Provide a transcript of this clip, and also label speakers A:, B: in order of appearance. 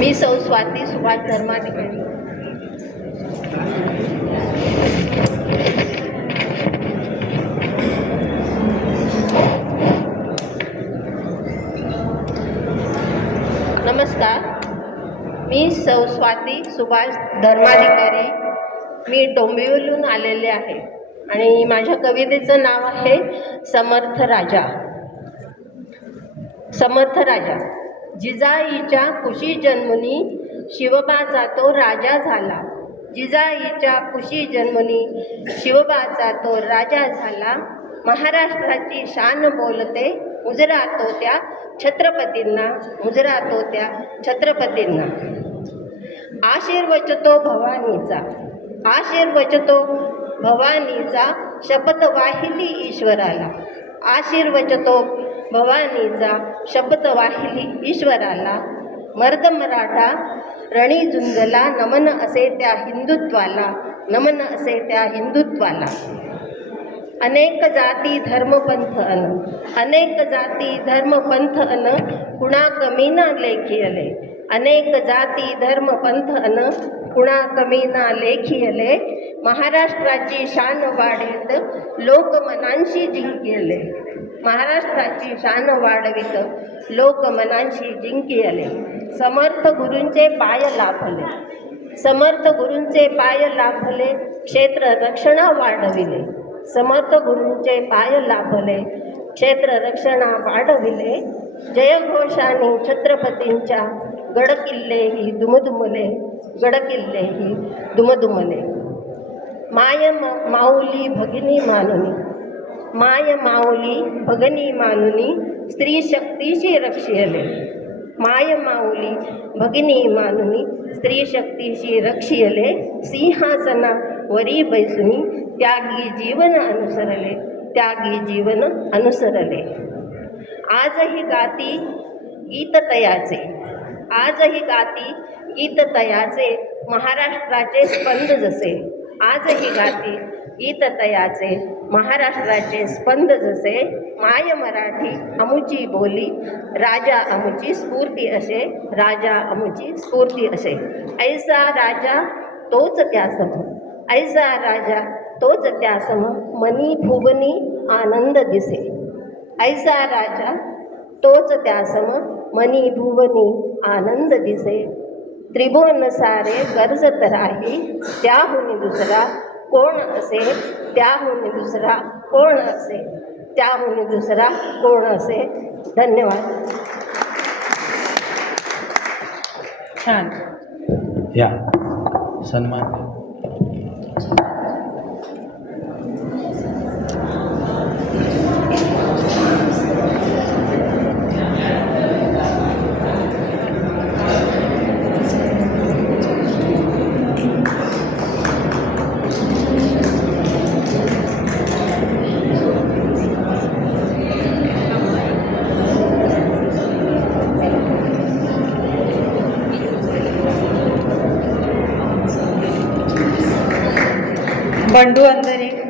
A: मी सौ स्वाती सुभाष धर्माधिकारी नमस्कार. मी सौ स्वाती सुभाष धर्माधिकारी मी डोंबिवलीहून आलेले आहे आणि माझ्या कवितेचं नाव आहे समर्थ राजा. समर्थ राजा. जिजाईच्या कुशी जन्मनी शिवबाचा तो राजा झाला. जिजाईच्या कुशी जन्मनी शिवबाचा तो राजा झाला. महाराष्ट्राची शान बोलते उजरातो त्या छत्रपतींना उजरातो त्या छत्रपतींना. आशीर्वचतो भवानीचा आशीर्वचतो भवानीचा शपथ वाहिली ईश्वराला आशीर्वचतो भवानीचा शपथ वाहिली ईश्वराला. मर्द मराठा रणी झुंजला नमन असे त्या हिंदुत्वाला नमन असे त्या हिंदुत्वाला अनेक जाती धर्मपंथ अन अनेक जाती धर्मपंथ अन कुणा कमी ना लेखी अले अनेक जाती धर्मपंथ अन कुणा कमी ना लेखी अले महाराष्ट्राची शान वाढेत लोकमनांशी जिंकेले महाराष्ट्राची शान वाढवित लोकमनांशी जिंकी आले. समर्थ गुरूंचे पाय लाभले समर्थ गुरूंचे पाय लाभले क्षेत्र रक्षणा वाढविले. समर्थ गुरूंचे पाय लाभले क्षेत्र रक्षणा वाढविले. जयघोषाने छत्रपतींच्या गडकिल्ले ही दुमदुमले गडकिल्ले ही दुमदुमले. माय माऊली भगिनी मानुनी. माय माऊली भगनी मानुनी स्त्री शक्तीशी रक्षियले माय माऊली भगिनी मानुनी स्त्री शक्तीशी रक्षियले सिंहासना वरी बैसुनी त्यागी जीवन अनुसरले. त्यागी जीवन अनुसरले. आजही गाती गीत तयाचे. आजही गाती गीत तयाचे. महाराष्ट्राचे स्पंद जसे. आजही गाती गीत तयाचे महाराष्ट्राचे स्पंद जसे माय मराठी अमुची बोली राजा अमुची स्फूर्ती असे राजा अमुची स्फूर्ती असे. ऐसा राजा तोच त्यासम ऐसा राजा तोच त्यासम मनी भुवनी आनंद दिसे. ऐसा राजा तोच त्यासम मनी भुवनी आनंद दिसे. त्रिभुवन सारे गर्जत राही त्याहून दुसरा कोण असे? त्याहून दुसरा कोण असे? त्याहून दुसरा कोण असे? धन्यवाद.
B: छान.
C: या. सन्मान.
B: बंडू अंदर